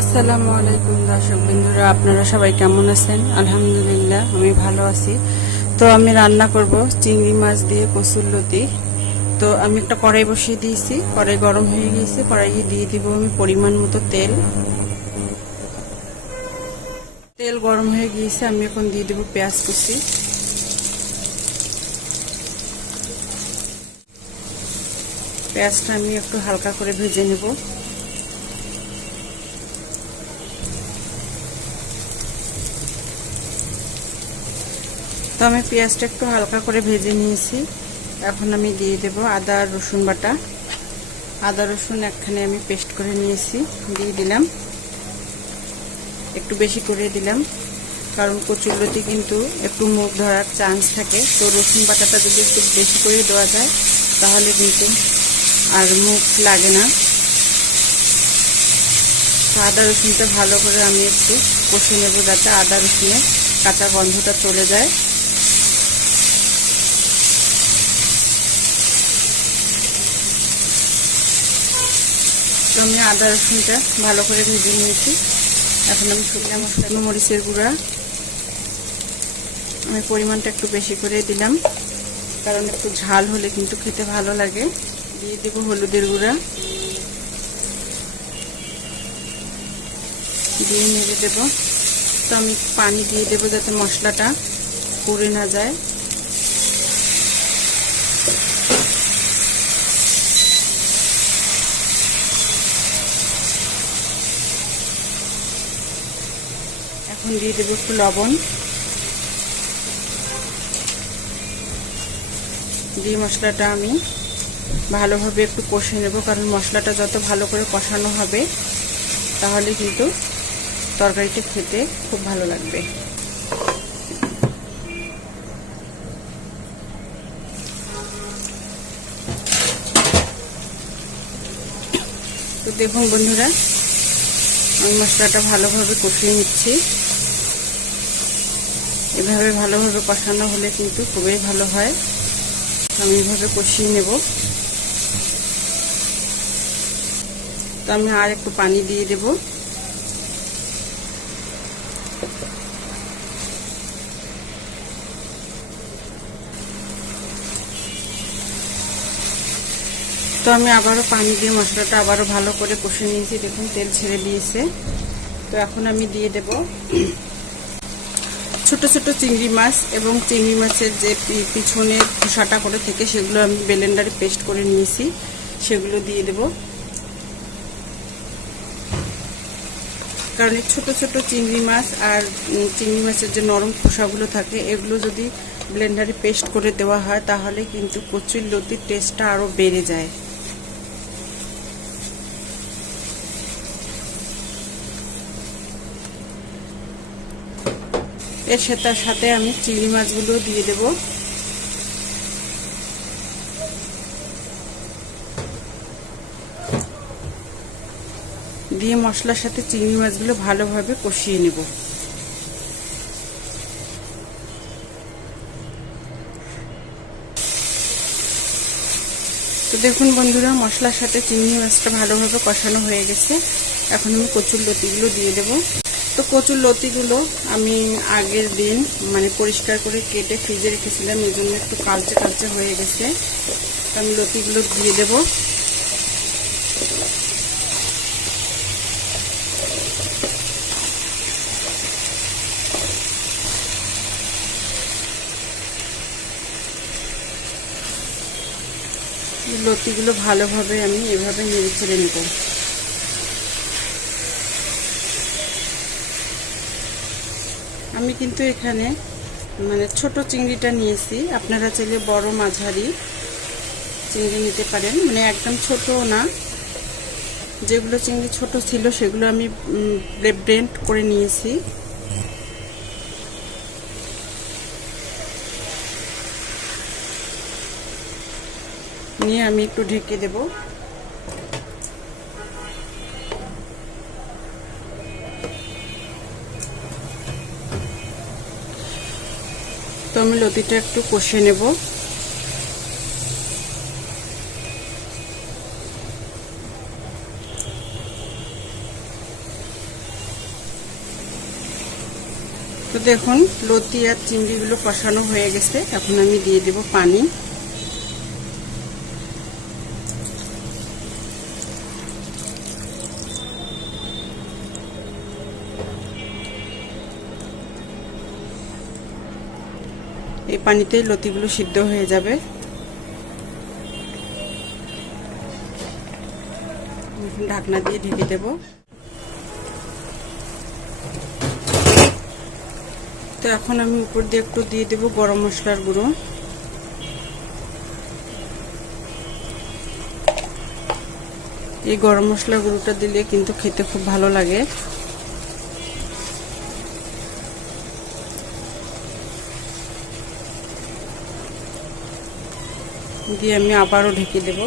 আসসালামু আলাইকুম দর্শক বিন্দুরা আপনারা সবাই কেমন আছেন? আলহামদুলিল্লাহ, আমি ভালো আছি। তো আমি রান্না করব চিংড়ি মাছ দিয়ে কসুর লতি। তো আমি একটা কড়াই বসিয়ে দিয়েছি। কড়াই গরম হয়ে গিয়েছে, কড়াইয়ে দিয়ে দিব আমি পরিমাণ মতো তেল। তেল গরম হয়ে গিয়েছে, আমি এখন দিয়ে দেবো পেঁয়াজ কুচি। পেঁয়াজটা আমি একটু হালকা করে ভেজে নেব। তো আমি পেঁয়াজটা একটু হালকা করে ভেজে নিয়েছি। এখন আমি দিয়ে দেব আদা, রসুন বাটা। আদা, রসুন একখানে আমি পেস্ট করে নিয়েছি, দিয়ে দিলাম। একটু বেশি করে দিলাম, কারণ কচুরলতি কিন্তু একটু মুখ ধরার চান্স থাকে। তো রসুন বাটাটা যদি একটু বেশি করে দেওয়া যায়, তাহলে কিন্তু আর মুখ লাগে না। তো আদা, রসুনটা ভালো করে আমি একটু কষে নেব যাতে আদা, রসুনের কাঁচা গন্ধটা চলে যায়। তো আমি আদা রসুনটা ভালো করে ভেজে নিয়েছি। এখন আমি শুকনো মশলা মরিচের গুঁড়া। আমি পরিমাণটা একটু বেশি করে দিলাম, কারণ একটু ঝাল হলে কিন্তু খেতে ভালো লাগে। দিয়ে দেবো হলুদের গুঁড়া। দিয়ে নেড়ে দেবো। তো আমি পানি দিয়ে দেবো যাতে মশলাটা পুড়ে না যায়। দিয়ে দেবো একটু লবণ। দিয়ে মশলাটা আমি ভালোভাবে একটু কষে নেব, কারণ মশলাটা যত ভালো করে কষানো হবে, তাহলে কিন্তু তরকারিটা খেতে খুব ভালো লাগবে। তো দেখুন বন্ধুরা, আমি মশলাটা ভালোভাবে কষিয়ে নিচ্ছি। এভাবে ভালোভাবে কষানো হলে কিন্তু খুবই ভালো হয়। আমি এভাবে কষিয়ে নেব। তো আমি আর একটু পানি দিয়ে দেব। তো আমি আবারও পানি দিয়ে মশলাটা আবারও ভালো করে কষে নিয়েছি। দেখুন, তেল ছেড়ে দিয়েছে। তো এখন আমি দিয়ে দেব। ছোট ছোট চিংড়ি মাছ এবং চিংড়ি মাছের যে পিছনে খোসাটা করে থেকে সেগুলো আমি বেলেন্ডারে পেস্ট করে নিয়েছি। সেগুলো দিয়ে দেব। কারণ ছোট ছোট চিংড়ি মাছ আর চিংড়ি মাছের যে নরম খোসাগুলো থাকে, এগুলো যদি ব্লেন্ডারে পেস্ট করে দেওয়া হয়, তাহলে কিন্তু কচুর লতির টেস্টটা আরও বেড়ে যায়। এর সাথে সাথে আমি চিংড়ি মাছগুলো দিয়ে দেব। দিয়ে মশলার সাথে চিংড়ি মাছগুলো ভালোভাবে কষিয়ে নেব। তো দেখুন বন্ধুরা, মশলার সাথে চিংড়ি মাছটা ভালোভাবে কষানো হয়ে গেছে। এখন আমি কচুর লতিগুলো দিয়ে দেবো। তো কচুর লতিগুলো আমি আগের দিন মানে পরিষ্কার করে কেটে ফ্রিজে রেখেছিলাম, এই জন্য একটু কালচে কালচে হয়ে গেছে। আমি লতিগুলো দিয়ে দেব। লতিগুলো ভালোভাবে আমি এভাবে নেড়ে ছেড়ে নেব। আমি কিন্তু এখানে মানে ছোট চিংড়িটা নিয়েছি। আপনারা চাইলে বড় মাঝারি চিংড়ি নিতে পারেন। মানে একদম ছোট না। যেগুলো চিংড়ি ছোট ছিল, সেগুলো আমি ব্রেন্ড করে নিয়েছি। নিয়ে আমি একটু ঢেকে দেবো। তো আমি লতিটা একটু কষে নেব। তো দেখুন, লতি আর চিংড়িগুলো কষানো হয়ে গেছে। এখন আমি দিয়ে দেব পানি। এই পানিতে লতিগুলো সিদ্ধ হয়ে যাবে। ঢাকনা দিয়ে ঢেকে দেব। তো এখন আমি উপর দিয়ে একটু দিয়ে দেব গরম মশলার গুঁড়ো। এই গরম মশলা গুঁড়োটা দিলে কিন্তু খেতে খুব ভালো লাগে। দিয়ে আমি আবারও ঢেকে দেব।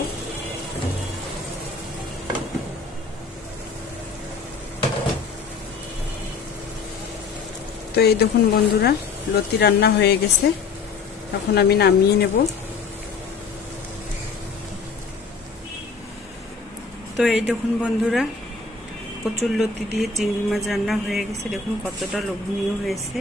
তো এই দেখুন বন্ধুরা, লতি রান্না হয়ে গেছে। এখন আমি নামিয়ে নেব। তো এই দেখুন বন্ধুরা, প্রচুর লতি দিয়ে চিংড়ি মাছ রান্না হয়ে গেছে। দেখুন কতটা লোভনীয় হয়েছে।